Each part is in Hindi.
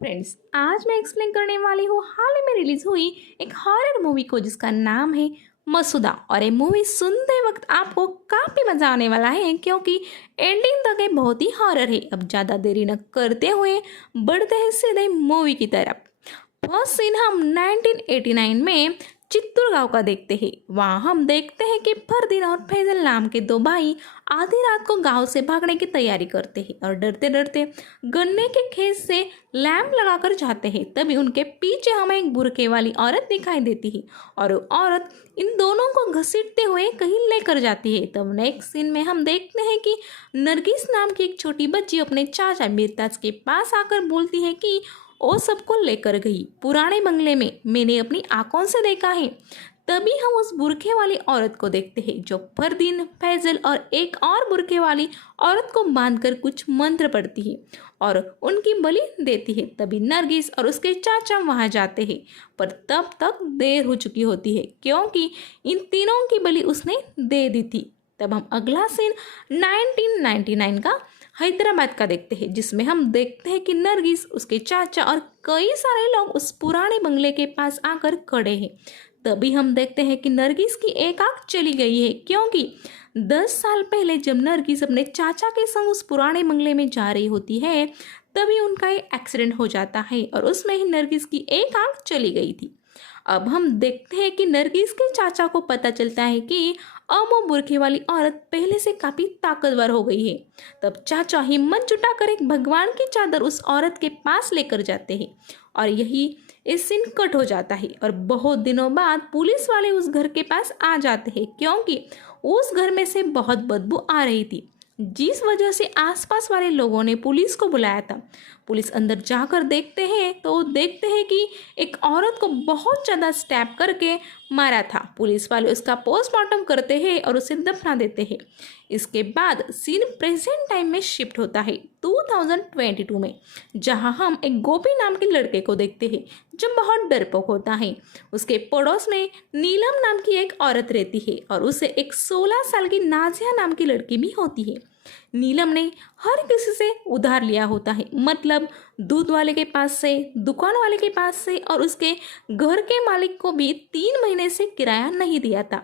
फ्रेंड्स, आज मैं एक्सप्लेन करने वाली हूँ हाल ही में रिलीज हुई एक हॉरर मूवी को जिसका नाम है मसूदा। और ये मूवी सुनते वक्त आपको काफ़ी मज़ा आने वाला है क्योंकि एंडिंग तक ये बहुत ही हॉरर है। अब ज़्यादा देरी न करते हुए बढ़ते हैं सीधे मूवी की तरफ। फर्स्ट सीन हम 1989 में चित्तूर गांव का देखते हैं। वहाँ हम देखते हैं कि फरदीन और फैजल नाम के दो भाई आधी रात को गांव से भागने की तैयारी करते हैं और डरते डरते गन्ने के खेत से लैंप लगाकर जाते हैं। तभी उनके पीछे हमें एक बुरखे वाली औरत दिखाई देती है और वो औरत इन दोनों को घसीटते हुए कहीं लेकर जाती है। तब नेक्स्ट सीन में हम देखते हैं कि नरगिस नाम की एक छोटी बच्ची अपने चाचा मिर्ताज के पास आकर बोलती है कि वो सबको लेकर गई पुराने बंगले में, मैंने अपनी आंखों से देखा है। तभी हम उस बुरखे वाली औरत को देखते हैं जो फरदीन, फैजल और एक और बुरखे वाली औरत को बांधकर कुछ मंत्र पढ़ती है और उनकी बलि देती है। तभी नरगिस और उसके चाचा वहां जाते हैं, पर तब तक देर हो चुकी होती है क्योंकि इन तीनों की बलि उसने दे दी थी। तब हम अगला सीन 1999 का हैदराबाद का देखते हैं, जिसमें हम देखते हैं कि नरगिस, उसके चाचा और कई सारे लोग उस पुराने बंगले के पास आकर खड़े हैं। तभी हम देखते हैं कि नरगिस की एक आंख चली गई है क्योंकि 10 साल पहले जब नरगिस अपने चाचा के संग उस पुराने बंगले में जा रही होती है तभी उनका एक एक्सीडेंट हो जाता है और उसमें ही नरगिस की एक आंख चली गई थी। अब हम देखते हैं कि नरगिस के चाचा को पता चलता है कि अब वो बुरखे वाली औरत पहले से काफी ताकतवर हो गई है। तब चाचा हिम्मत जुटाकर एक भगवान की चादर उस औरत के पास लेकर जाते हैं और यही इस सीन कट हो जाता है और बहुत दिनों बाद पुलिस वाले उस घर के पास आ जाते हैं क्योंकि उस घर में से बहुत बदबू आ रही थी, जिस वजह से आसपास वाले लोगों ने पुलिस को बुलाया था। पुलिस अंदर जाकर देखते हैं तो देखते हैं कि एक औरत को बहुत ज़्यादा स्टैप करके मारा था। पुलिस वाले उसका पोस्टमार्टम करते हैं और उसे दफना देते हैं। इसके बाद सीन प्रेजेंट टाइम में शिफ्ट होता है 2022 में, जहां हम एक गोपी नाम के लड़के को देखते हैं जो बहुत डरपोक होता है। उसके पड़ोस में नीलम नाम की एक औरत रहती है और उसे एक 16 साल की नाजिया नाम की लड़की भी होती है। नीलम ने हर किसी से उधार लिया होता है, मतलब दूध वाले के पास से, दुकान वाले के पास से और उसके घर के मालिक को भी 3 महीने से किराया नहीं दिया था।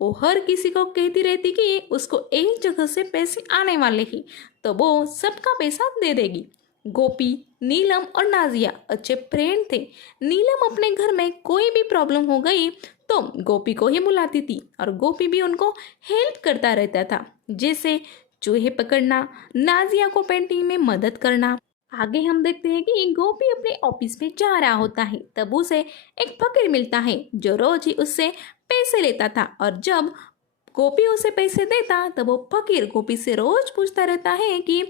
वो हर किसी को कहती रहती कि उसको एक जगह से पैसे आने वाले ही तो वो सबका पैसा दे देगी। गोपी, नीलम और नाजिया अच्छे फ्रेंड थे। नीलम अपने घर में कोई भी प्रॉब्लम हो गई तो गोपी को ही बुलाती थी और गोपी भी उनको हेल्प करता रहता था, जैसे चूहे पकड़ना, नाजिया को पेंटिंग में मदद करना। आगे हम देखते हैं कि गोपी अपने ऑफिस में जा रहा होता है, तब उसे एक फकीर मिलता है जो रोज ही उससे पैसे लेता था और जब गोपी उसे पैसे देता तब वो फकीर गोपी से रोज पूछता रहता है कि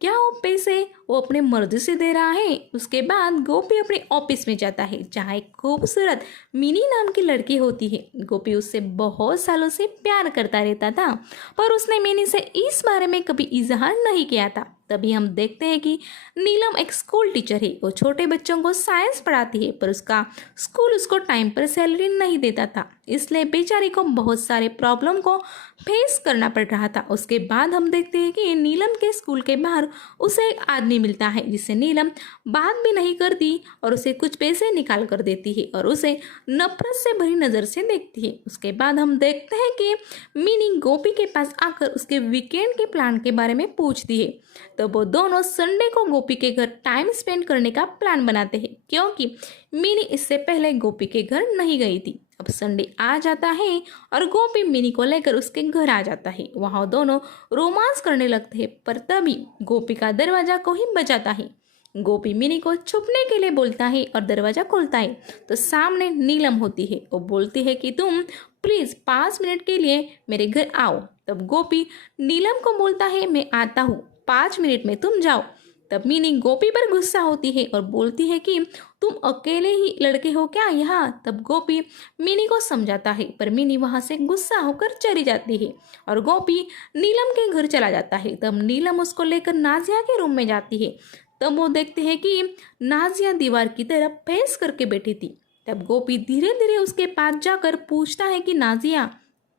क्या वो पैसे वो अपने मर्जी से दे रहा है। उसके बाद गोपी अपने ऑफिस में जाता है जहाँ एक खूबसूरत मिनी नाम की लड़की होती है। गोपी उससे बहुत सालों से प्यार करता रहता था पर उसने मिनी से इस बारे में कभी इजहार नहीं किया था। तभी हम देखते हैं कि नीलम एक स्कूल टीचर है। वो छोटे बच्चों को साइंस पढ़ाती है पर उसका स्कूल उसको टाइम पर सैलरी नहीं देता था, इसलिए बेचारी को बहुत सारे प्रॉब्लम को फेस करना पड़ रहा था। उसके बाद हम देखते हैं कि नीलम के स्कूल के बाहर उसे एक आदमी मिलता है जिससे नीलम बात भी नहीं करती और उसे कुछ पैसे निकाल कर देती है और उसे नफरत से भरी नज़र से देखती है। उसके बाद हम देखते हैं कि मिनी गोपी के पास आकर उसके वीकेंड के प्लान के बारे में पूछती है। तो वो दोनों संडे को गोपी के घर टाइम स्पेंड करने का प्लान बनाते हैं क्योंकि मिनी इससे पहले गोपी के घर नहीं गई थी। अब संडे आ जाता है और गोपी मिनी को लेकर उसके घर आ जाता है। वहाँ दोनों रोमांस करने लगते हैं पर तभी गोपी का दरवाजा को ही बजाता है। गोपी मिनी को छुपने के लिए बोलता है और दरवाजा खोलता है तो सामने नीलम होती है। वो बोलती है कि तुम प्लीज़ 5 मिनट के लिए मेरे घर आओ। तब गोपी नीलम को बोलता है मैं आता हूँ, 5 मिनट में तुम जाओ। तब मिनी गोपी पर गुस्सा होती है और बोलती है कि तुम अकेले ही लड़के हो क्या यहाँ। तब गोपी मिनी को समझाता है पर मिनी वहाँ से गुस्सा होकर चली जाती है और गोपी नीलम के घर चला जाता है। तब नीलम उसको लेकर नाजिया के रूम में जाती है। तब वो देखते हैं कि नाजिया दीवार की तरफ फेस करके बैठी थी। तब गोपी धीरे धीरे उसके पास जाकर पूछता है कि नाजिया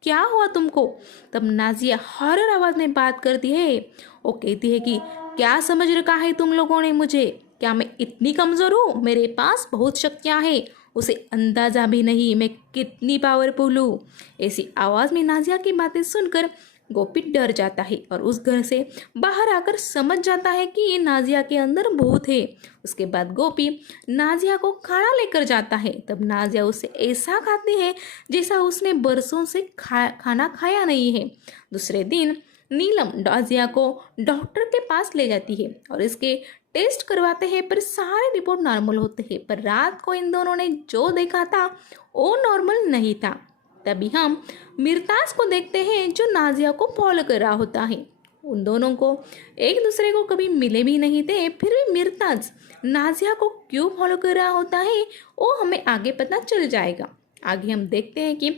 क्या हुआ तुमको। तब नाजिया हॉरर आवाज में बात करती है। वो कहती है कि क्या समझ रखा है तुम लोगों ने मुझे, क्या मैं इतनी कमज़ोर हूँ? मेरे पास बहुत शक्तियाँ हैं, उसे अंदाज़ा भी नहीं मैं कितनी पावरफुल हूँ। ऐसी आवाज़ में नाजिया की बातें सुनकर गोपी डर जाता है और उस घर से बाहर आकर समझ जाता है कि ये नाजिया के अंदर भूत है। उसके बाद गोपी नाजिया को खाना लेकर जाता है। तब नाजिया उसे ऐसा खाती है जैसा उसने बरसों से खाना खाया नहीं है। दूसरे दिन नीलम नाजिया को डॉक्टर के पास ले जाती है और इसके टेस्ट करवाते हैं, पर सारे रिपोर्ट नॉर्मल होते हैं। पर रात को इन दोनों ने जो देखा था वो नॉर्मल नहीं था। तभी हम मिर्ताज को देखते हैं जो नाजिया को फॉलो कर रहा होता है। उन दोनों को एक दूसरे को कभी मिले भी नहीं थे, फिर भी मिर्ताज नाजिया को क्यों फॉलो कर रहा होता है वो हमें आगे पता चल जाएगा। आगे हम देखते हैं कि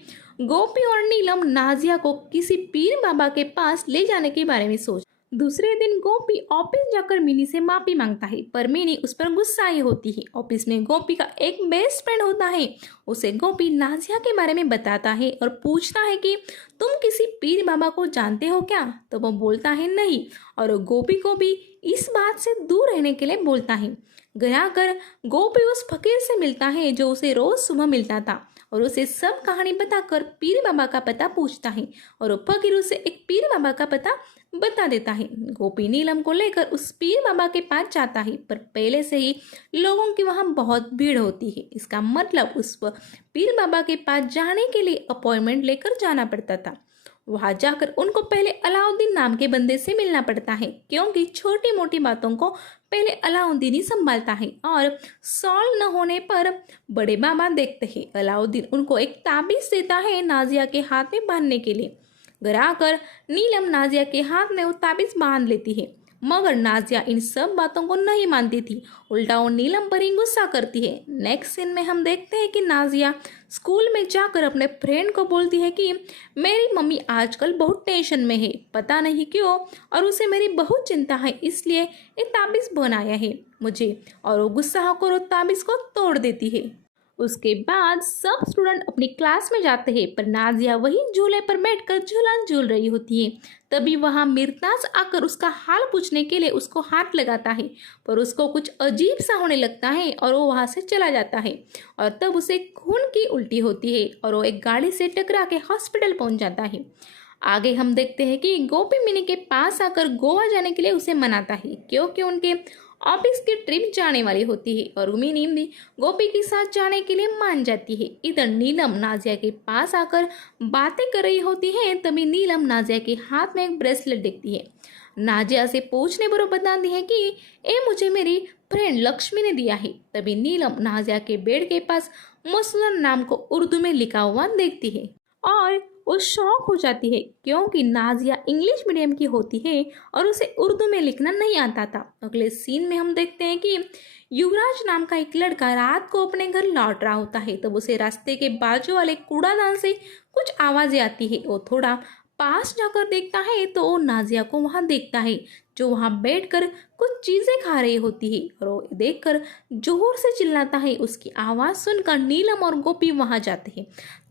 गोपी और नीलम नाजिया को किसी पीर बाबा के पास ले जाने के बारे में सोच। दूसरे दिन गोपी ऑफिस जाकर मिनी से माफी मांगता है, पर मिनी उस पर गुस्साई होती है। ऑफिस में गोपी का एक बेस्ट फ्रेंड होता है। उसे गोपी नाजिया के बारे में बताता है और पूछता है कि तुम किसी पीर बाबा को जानते हो क्या? तो वो बोलता है नहीं, और गोपी को भी इस बात से दूर रहने के लिए बोलता है। घर आकर गोपी उस फकीर से मिलता है जो उसे रोज सुबह मिलता था और उसे सब कहानी बताकर पीर बाबा का पता पूछता है, और वो फकीर उसे एक पीर बाबा का पता बता देता है। गोपी नीलम को लेकर उस पीर बाबा के पास जाता है, पर पहले से ही लोगों की वहां बहुत भीड़ होती है। इसका मतलब उस पीर बाबा के पास जाने के लिए अपॉइंटमेंट लेकर जाना पड़ता था। वहां जाकर उनको पहले अलाउद्दीन नाम के बंदे से मिलना पड़ता है, क्योंकि छोटी मोटी बातों को पहले अलाउद्दीन ही संभालता है और सॉल्व न होने पर बड़े बाबा देखते हैं। अलाउद्दीन उनको एक ताबीज देता है नाजिया के हाथ में बांधने के लिए। घर आकर नीलम नाजिया के हाथ में वो ताबीज बांध लेती है, मगर नाजिया इन सब बातों को नहीं मानती थी। उल्टा वो नीलम पर ही गुस्सा करती है। नेक्स्ट सीन में हम देखते हैं कि नाजिया स्कूल में जाकर अपने फ्रेंड को बोलती है कि मेरी मम्मी आजकल बहुत टेंशन में है, पता नहीं क्यों, और उसे मेरी बहुत चिंता है, इसलिए ये ताबीज बनाया है मुझे। और वो गुस्सा होकर वो ताबीज को तोड़ देती है। उसके बाद सब स्टूडेंट अपनी क्लास में जाते हैं, पर नाजिया वही झूले पर बैठकर झूला झूल रही होती है। तभी वहाँ मिर्ताज आकर उसका हाल पूछने के लिए उसको हाथ लगाता है, पर उसको कुछ अजीब सा होने लगता है और वो वहाँ से चला जाता है। और तब उसे खून की उल्टी होती है और वो एक गाड़ी से टकरा के हॉस्पिटल पहुँच जाता है। आगे हम देखते हैं कि गोपी मिनी के पास आकर गोवा जाने के लिए उसे मनाता है, क्योंकि उनके ऑफिस की ट्रिप जाने वाली होती है और मिनी भी गोपी के साथ जाने के लिए मान जाती है। इधर नीलम नाजिया के पास आकर बातें कर रही होती है। तभी नीलम नाजिया के हाथ में एक ब्रेसलेट देखती है। नाजिया से पूछने पर वो बताती है कि ये मुझे मेरी फ्रेंड लक्ष्मी ने दिया है। तभी नीलम नाजिया के बेड के पास मसूदा नाम को उर्दू में लिखा हुआ देखती है और वो शौक हो जाती है, क्योंकि नाजिया इंग्लिश मीडियम की होती है और उसे उर्दू में लिखना नहीं आता था। अगले सीन में हम देखते हैं कि युवराज नाम का एक लड़का रात को अपने घर लौट रहा होता है। तब उसे रास्ते के बाजू वाले कूड़ादान से कुछ आवाज़ें आती है। वो थोड़ा पास जाकर देखता है तो वो नाजिया को वहाँ देखता है, जो वहाँ बैठकर कुछ चीज़ें खा रही होती है, और वो देखकर जोर से चिल्लाता है। उसकी आवाज़ सुनकर नीलम और गोपी वहाँ जाते हैं।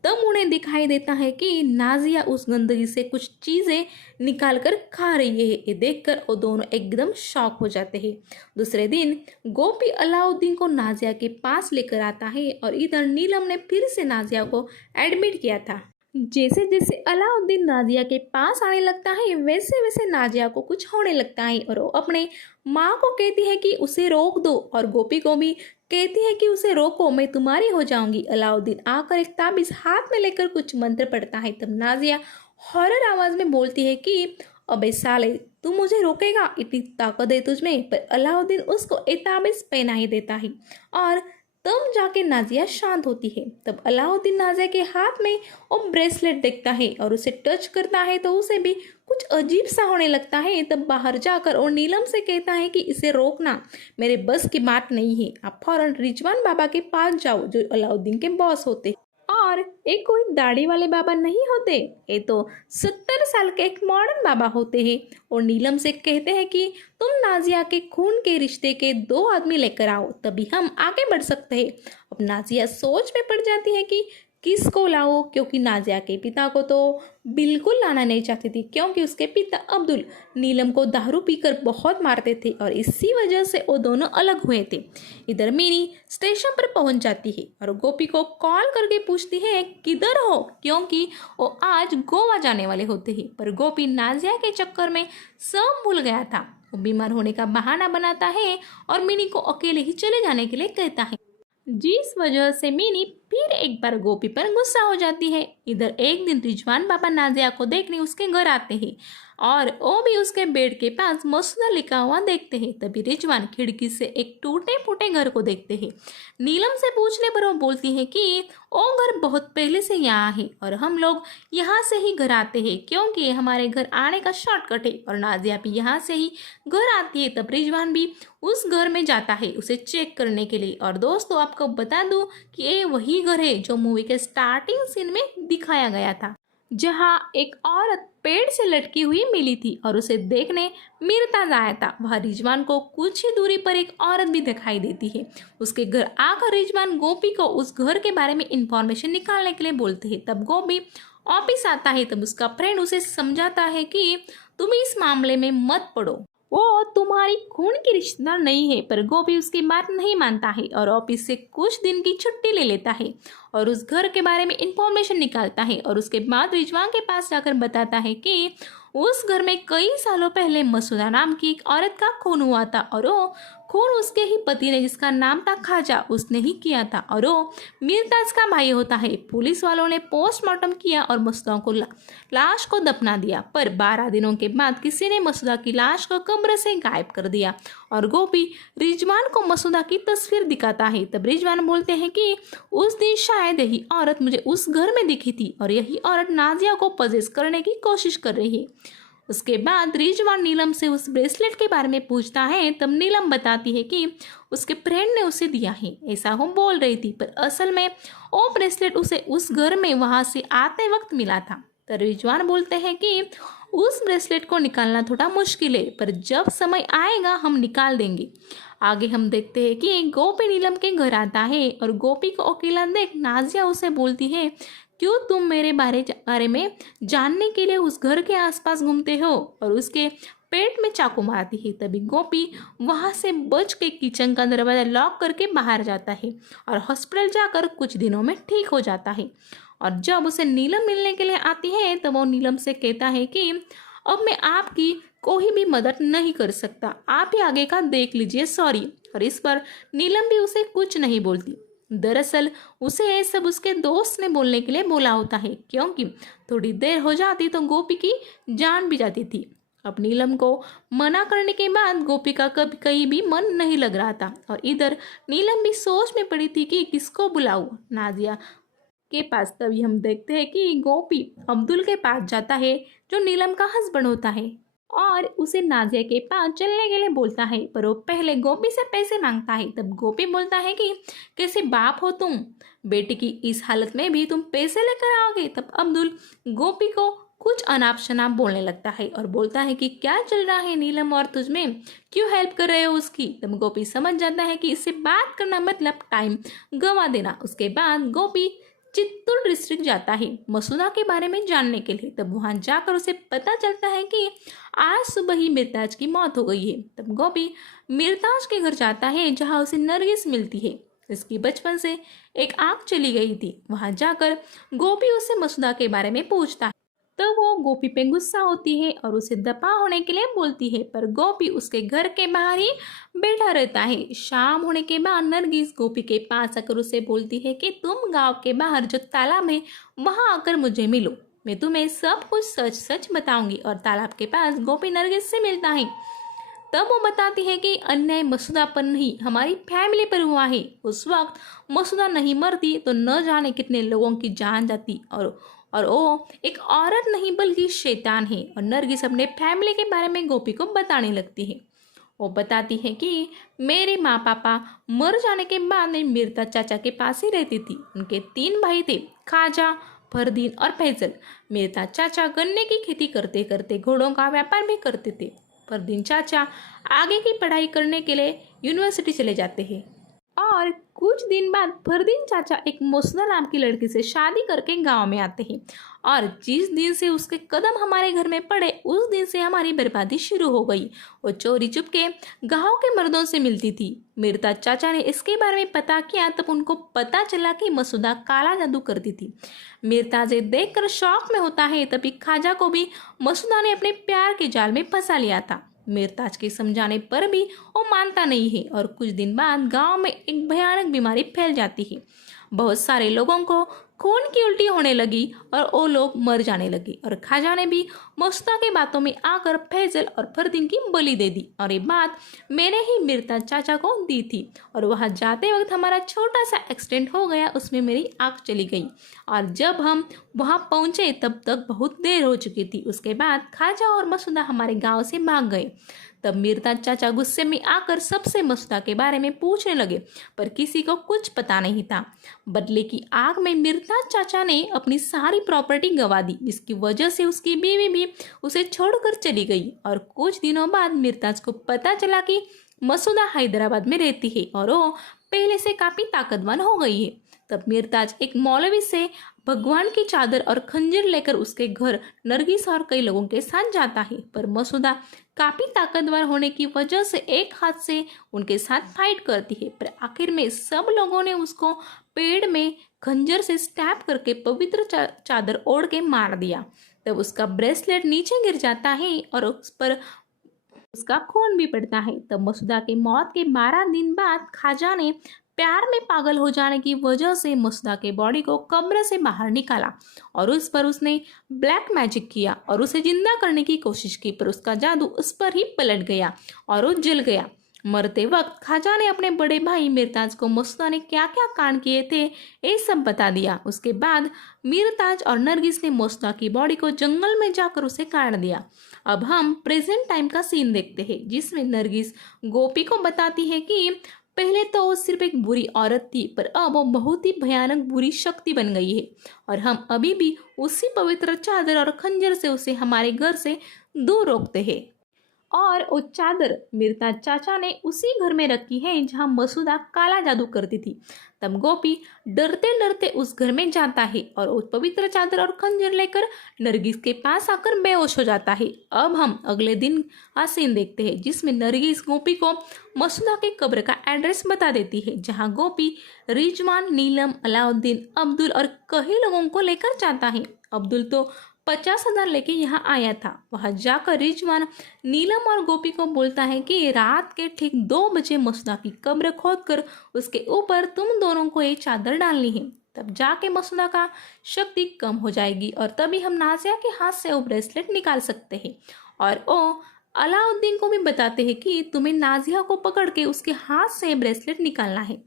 तब उन्हें दिखाई देता है कि नाजिया उस गंदगी से कुछ चीज़ें निकाल कर खा रही है। ये देखकर वो दोनों एकदम शॉक हो जाते हैं। दूसरे दिन गोपी अलाउद्दीन को नाजिया के पास लेकर आता है और इधर नीलम ने फिर से नाजिया को एडमिट किया था। जैसे जैसे अलाउद्दीन नाजिया के पास आने लगता है, वैसे वैसे नाजिया को कुछ होने लगता है और वो अपने माँ को कहती है कि उसे रोक दो, और गोपी को भी कहती है कि उसे रोको, मैं तुम्हारी हो जाऊंगी। अलाउद्दीन आकर एक ताबीज हाथ में लेकर कुछ मंत्र पढ़ता है। तब नाजिया हॉरर आवाज़ में बोलती है कि अबे साले, तू मुझे रोकेगा? इतनी ताकत है तुझमें? पर अलाउद्दीन उसको एक ताबीज पहना ही देता है और तब जाके नाजिया शांत होती है। तब अलाउद्दीन नाजिया के हाथ में वो ब्रेसलेट देखता है और उसे टच करता है तो उसे भी कुछ अजीब सा होने लगता है। तब बाहर जाकर और नीलम से कहता है कि इसे रोकना मेरे बस की बात नहीं है, आप फौरन रिजवान बाबा के पास जाओ जो अलाउद्दीन के बॉस होते, और एक कोई दाढ़ी वाले बाबा नहीं होते, ये तो 70 साल के एक मॉडर्न बाबा होते हैं। और नीलम से कहते हैं कि तुम नाजिया के खून के रिश्ते के 2 आदमी लेकर आओ, तभी हम आगे बढ़ सकते हैं। अब नाजिया सोच में पड़ जाती है कि किसको लाओ, क्योंकि नाजिया के पिता को तो बिल्कुल लाना नहीं चाहती थी, क्योंकि उसके पिता अब्दुल नीलम को दारू पीकर बहुत मारते थे और इसी वजह से वो दोनों अलग हुए थे। इधर मीनी स्टेशन पर पहुंच जाती है और गोपी को कॉल करके पूछती है किधर हो, क्योंकि वो आज गोवा जाने वाले होते हैं। पर गोपी नाजिया के चक्कर में सब भूल गया था। वो बीमार होने का बहाना बनाता है और मिनी को अकेले ही चले जाने के लिए कहता है, जिस वजह से मिनी फिर एक बार गोपी पर गुस्सा हो जाती है। इधर एक दिन रिजवान बाबा नाजिया को देखने उसके घर आते हैं और वो भी उसके बेड के पास मसूदा लिखा हुआ देखते हैं। तभी रिजवान खिड़की से एक टूटे फूटे घर को देखते हैं। नीलम से पूछने पर वो बोलती है कि वो घर बहुत पहले से यहाँ है और हम लोग यहाँ से ही घर आते हैं, क्योंकि ये हमारे घर आने का शॉर्टकट है। और नाजिया भी यहाँ से ही घर आती है। तब रिजवान भी उस घर में जाता है उसे चेक करने के लिए। और दोस्तों, आपको बता दूं कि ये वही घर है जो मूवी के स्टार्टिंग सीन में दिखाया गया था, जहां एक औरत पेड़ से लटकी हुई मिली थी और उसे देखने मिर्ताज आया था। वह रिजवान को कुछ ही दूरी पर एक औरत भी दिखाई देती है। उसके घर आकर रिजवान गोपी को उस घर के बारे में इंफॉर्मेशन निकालने के लिए बोलते हैं। तब गोपी ऑफिस आता है। तब उसका फ्रेंड उसे समझाता है कि तुम इस मामले में मत पड़ो, वो तुम्हारी खून की रिश्तेदार नहीं है। पर गोपी उसकी बात नहीं मानता है और ऑफिस से कुछ दिन की छुट्टी ले लेता है और उस घर के बारे में इंफॉर्मेशन निकालता है। और उसके बाद रिजवान के पास जाकर बताता है कि उस घर में कई सालों पहले मसूदा नाम की एक औरत का खून हुआ था और वो खून उसके ही पति ने, जिसका नाम था खाजा, उसने ही किया था और वो मिर्ताज का भाई होता है। पुलिस वालों ने पोस्टमार्टम किया और मसूदा को लाश को दफना दिया। पर 12 दिनों के बाद किसी ने मसूदा की लाश को कब्र से गायब कर दिया और गोपी रिजवान को मसूदा की तस्वीर दिखाता है। तब रिजवान बोलते हैं कि उस दिन शायद यही औरत मुझे उस घर में दिखी थी और यही औरत नाजिया को पजेस करने की कोशिश कर रही है। उसके बाद रिजवान नीलम से उस ब्रेसलेट के बारे में पूछता है। तब नीलम बताती है कि उसके फ्रेंड ने उसे दिया है, ऐसा वो बोल रही थी, पर असल में वो ब्रेसलेट उसे उस घर में वहां से आते वक्त मिला था। तो रिजवान बोलते हैं कि उस ब्रेसलेट को निकालना थोड़ा मुश्किल है, पर जब समय आएगा हम निकाल देंगे। आगे हम देखते हैं कि गोपी नीलम के घर आता है और गोपी को अकेला देख नाजिया उसे बोलती है, क्यों तुम मेरे बारे में जानने के लिए उस घर के आसपास घूमते हो, और उसके पेट में चाकू मारती है। तभी गोपी वहां से बच के किचन का दरवाजा लॉक करके बाहर जाता है और हॉस्पिटल जाकर कुछ दिनों में ठीक हो जाता है। और जब उसे नीलम मिलने के लिए आती है तब वो नीलम से कहता है कि अब मैं आपकी कोई भी मदद नहीं कर सकता, आप ही आगे का देख लीजिए, सॉरी। और इस पर नीलम भी उसे कुछ नहीं बोलती। दरअसल उसे ये सब उसके दोस्त ने बोलने के लिए बोला होता है, क्योंकि थोड़ी देर हो जाती तो गोपी की जान भी जाती थी। अब नीलम को मना करने के बाद गोपी का कभी कहीं भी मन नहीं लग रहा था और इधर नीलम भी सोच में पड़ी थी कि किसको बुलाऊं नाजिया के पास। तभी हम देखते हैं कि गोपी अब्दुल के पास जाता है, जो नीलम का हस्बैंड होता है, और उसे नाजिया के पास चलने के लिए बोलता है। पर वो पहले गोपी से पैसे मांगता है। तब गोपी बोलता है कि कैसे बाप हो तुम, बेटी की इस हालत में भी तुम पैसे लेकर आओगे। तब अब्दुल गोपी को कुछ अनाप शनाप बोलने लगता है और बोलता है कि क्या चल रहा है नीलम और तुझमें, क्यों हेल्प कर रहे हो उसकी। तब गोपी समझ जाता है कि इससे बात करना मतलब टाइम गंवा देना। उसके बाद गोपी चित्तूर डिस्ट्रिक्ट जाता है मसूदा के बारे में जानने के लिए। तब वहां जाकर उसे पता चलता है कि आज सुबह ही मिर्ताज की मौत हो गई है। तब गोपी मिर्ताज के घर जाता है, जहां उसे नरगिस मिलती है। इसकी बचपन से एक आंख चली गई थी। वहां जाकर गोपी उसे मसूदा के बारे में पूछता है। तब वो गोपी पे गुस्सा होती है और उसे दफा होने के लिए बोलती है, पर गोपी उसके घर के बाहर ही बैठा रहता है। शाम होने के बाद नरगिस गोपी के पास आकर उसे बोलती है कि तुम गांव के बाहर जो तालाब है वहां आकर मुझे मिलो, मैं तुम्हें सब कुछ सच सच बताऊंगी। और तालाब के पास गोपी नरगिस से मिलता है। तब वो बताती है कि अन्याय मसूदा पर नहीं, हमारी फैमिली पर हुआ है। उस वक्त मसूदा नहीं मरती तो न जाने कितने लोगों की जान जाती, और वो एक औरत नहीं बल्कि शैतान है। और नरगिस अपने फैमिली के बारे में गोपी को बताने लगती है। वो बताती है कि मेरे माँ पापा मर जाने के बाद मैं मिर्ता चाचा के पास ही रहती थी। उनके 3 भाई थे, खाजा, फरदीन और फैजल। मिर्ता चाचा गन्ने की खेती करते करते घोड़ों का व्यापार भी करते थे। फरदीन चाचा आगे की पढ़ाई करने के लिए यूनिवर्सिटी चले जाते हैं और कुछ दिन बाद फरदीन चाचा एक मसुदा नाम की लड़की से शादी करके गांव में आते हैं। और जिस दिन से उसके कदम हमारे घर में पड़े उस दिन से हमारी बर्बादी शुरू हो गई। वो चोरी चुपके गांव के मर्दों से मिलती थी। मिर्ता चाचा ने इसके बारे में पता किया तब उनको पता चला कि मसुदा काला जादू करती थी। मिर्ताजे देखकर शौक में होता है तभी खाजा को भी मसुदा ने अपने प्यार के जाल में फंसा लिया था। मिर्ताज के समझाने पर भी वो मानता नहीं है और कुछ दिन बाद गांव में एक भयानक बीमारी फैल जाती है। बहुत सारे लोगों को खून की उल्टी होने लगी और वो लोग मर जाने लगे और खाजा ने भी मसुदा के बातों में आकर फैजल और फरदीन की बलि दे दी। और ये बात मैंने ही मिर्ता चाचा को दी थी और वहां जाते वक्त हमारा छोटा सा एक्सीडेंट हो गया, उसमें मेरी आँख चली गई और जब हम वहां पहुंचे तब तक बहुत देर हो चुकी थी। उसके बाद खाजा और मसुदा हमारे गांव से भाग गए। तब मिर्ता चाचा गुस्से में आकर सबसे मसुदा के बारे में पूछने लगे पर किसी को कुछ पता नहीं था। बदले की आग में मिर्ता चाचा ने अपनी सारी प्रॉपर्टी गंवा दी जिसकी वजह से उसकी बीवी भी उसे छोड़कर चली गई। और कुछ दिनों बाद मिर्ताज को पता चला कि मसुदा हैदराबाद में रहती है और वो पहले से काफ़ी ताकतवर हो गई है। तब मिर्ताज एक मौलवी से भगवान की चादर और खंजर लेकर उसके घर नरगिस और कई लोगों के साथ जाता है पर मसुदा काफ़ी ताकतवर होने की वजह से एक हाथ से उनके साथ फाइट करती है। पर आखिर में सब लोगों ने उसको पेड़ में खंजर से स्टैब करके पवित्र चादर ओढ़ के मार दिया। तब उसका ब्रेसलेट नीचे गिर जाता है और उस पर उसका खून भी पड़ता है। तब मसुदा की मौत के 12 दिन बाद खाजा ने प्यार में पागल हो जाने की वजह से मसुदा के बॉडी को कब्र से बाहर निकाला और उस पर उसने ब्लैक मैजिक किया और उसे जिंदा करने की कोशिश की पर उसका जादू उस पर ही पलट गया और वो जल गया। मरते वक्त खाजा ने अपने बड़े भाई मिर्ताज को मसुदा ने क्या क्या कांड किए थे ये सब बता दिया। उसके बाद मिर्ताज और नरगिस ने मसुदा की बॉडी को जंगल में जाकर उसे काट दिया। अब हम प्रेजेंट टाइम का सीन देखते हैं जिसमें नरगिस गोपी को बताती है कि पहले तो वो सिर्फ एक बुरी औरत थी पर अब वो बहुत ही भयानक बुरी शक्ति बन गई है और हम अभी भी उसी पवित्र चादर और खंजर से उसे हमारे घर से दूर रोकते हैं। और वो चादर मिर्ता चाचा ने उसी घर में रखी है जहाँ मसुदा काला जादू करती थी। तब गोपी डरते डरते उस घर में जाता है और उस पवित्र चादर और खंजर लेकर नरगिस के पास आकर बेहोश हो जाता है। अब हम अगले दिन का सीन देखते हैं जिसमें नरगिस गोपी को मसुदा के कब्र का एड्रेस बता देती है जहाँ गोपी रिजवान, नीलम, अलाउद्दीन, अब्दुल और कई लोगों को लेकर जाता है। अब्दुल तो 50,000 लेके यहाँ आया था। वहाँ जाकर रिजवान नीलम और गोपी को बोलता है कि रात के ठीक 2 बजे मसुदा की कब्र खोदकर उसके ऊपर तुम दोनों को एक चादर डालनी है, तब जाके मसुदा का शक्ति कम हो जाएगी और तभी हम नाजिया के हाथ से वो ब्रेसलेट निकाल सकते हैं। और वो अलाउद्दीन को भी बताते हैं कि तुम्हें नाजिया को पकड़ के उसके हाथ से ब्रेसलेट निकालना है।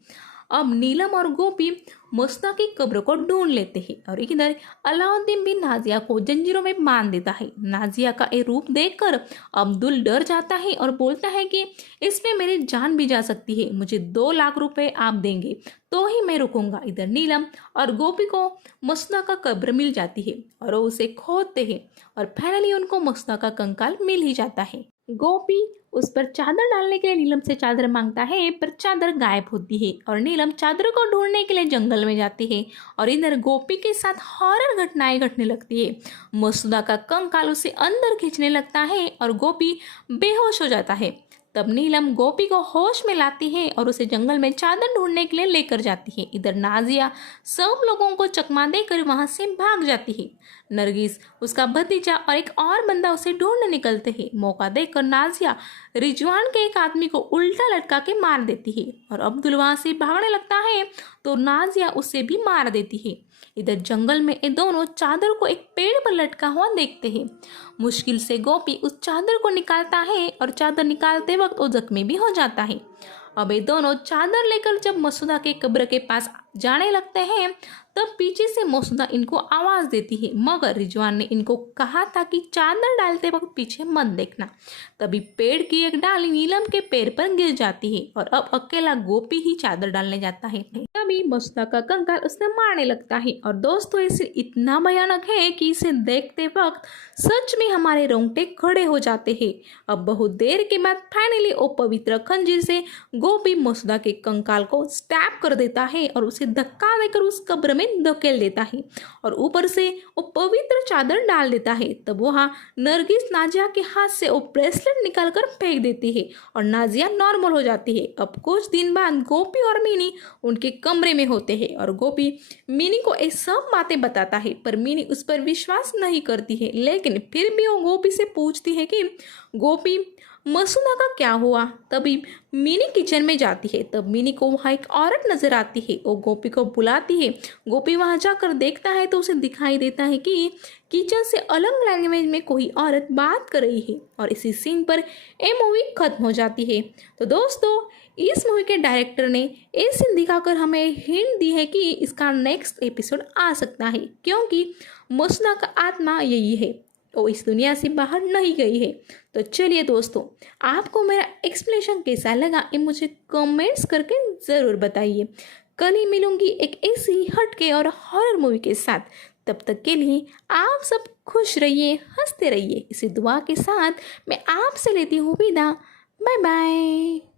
अब नीलम और गोपी मसुदा की कब्र को ढूंढ लेते हैं और इधर अलाउद्दीन भी नाजिया को जंजीरों में बांध देता है। नाजिया का ये रूप देखकर अब्दुल डर जाता है और बोलता है कि इसमें मेरी जान भी जा सकती है, मुझे 2 लाख रुपए आप देंगे तो ही मैं रुकूंगा। इधर नीलम और गोपी को मसुदा का कब्र मिल जाती है और वो उसे खोदते हैं और फाइनली उनको मसुदा का कंकाल मिल ही जाता है। गोपी उस पर चादर डालने के लिए नीलम से चादर मांगता है पर चादर गायब होती है और नीलम चादर को ढूंढने के लिए जंगल में जाती है और इधर गोपी के साथ हॉरर घटनाएं घटने लगती है। मसुदा का कंकाल उसे अंदर खींचने लगता है और गोपी बेहोश हो जाता है। तब नीलम गोपी को होश में लाती है और उसे जंगल में चादर ढूंढने के लिए लेकर जाती है। इधर नाजिया सब लोगों को चकमा देकर वहां से भाग जाती है। नरगिस, उसका भतीजा और एक और बंदा उसे ढूंढने निकलते हैं। मौका देखकर नाजिया रिजवान के एक आदमी को उल्टा लटका के मार देती है और अब्दुल वहां से भागने लगता है तो नाजिया उसे भी मार देती है। इधर जंगल में ये दोनों चादर को एक पेड़ पर लटका हुआ देखते हैं। मुश्किल से गोपी उस चादर को निकालता है और चादर निकालते वक्त वो जख्मी भी हो जाता है। अब ये दोनों चादर लेकर जब मसुदा के कब्र के पास जाने लगते हैं तब पीछे से मसूदा इनको आवाज़ देती है, मगर रिजवान ने इनको कहा था कि चादर डालते वक्त पीछे मत देखना। तभी पेड़ की एक डाली नीलम के पैर पर गिर जाती है और अब अकेला गोपी ही चादर डालने जाता है। तभी मसूदा का कंकाल उसे मारने लगता है और दोस्तों इसे इतना भयानक है कि इसे देखते वक्त सच में हमारे रोंगटे खड़े हो जाते हैं। अब बहुत देर के बाद फाइनली वो पवित्र खंजीर से गोपी मसूदा के कंकाल को स्टैप कर देता है और उसे धक्का देकर उस कब्र में धकेल देता है और ऊपर से वो पवित्र चादर डाल देता है। तब वहाँ नरगिस नाजिया के हाथ से वो ब्रेसलेट निकालकर फेंक देती है और नाजिया नॉर्मल हो जाती है। अब कुछ दिन बाद गोपी और मिनी उनके कमरे में होते हैं और गोपी मिनी को ये सब बातें बताता है, पर मिनी उस पर विश्वास नहीं करती है। लेकिन फिर भी वो गोपी से पूछती है कि गोपी मसूदा का क्या हुआ। तभी मिनी किचन में जाती है। तब मिनी को वहाँ एक औरत नजर आती है। वो गोपी को बुलाती है। गोपी वहाँ जाकर देखता है तो उसे दिखाई देता है कि किचन से अलग लैंग्वेज में कोई औरत बात कर रही है और इसी सीन पर ये मूवी खत्म हो जाती है। तो दोस्तों इस मूवी के डायरेक्टर ने ये सीन दिखाकर हमें हिंट दी है कि इसका नेक्स्ट एपिसोड आ सकता है, क्योंकि मसूदा का आत्मा यही है, वो इस दुनिया से बाहर नहीं गई है। तो चलिए दोस्तों, आपको मेरा एक्सप्लेनेशन कैसा लगा ये मुझे कमेंट्स करके ज़रूर बताइए। कल ही मिलूंगी एक ऐसी ही हटके और हॉरर मूवी के साथ। तब तक के लिए आप सब खुश रहिए, हंसते रहिए। इसी दुआ के साथ मैं आपसे लेती हूँ विदा। Bye bye.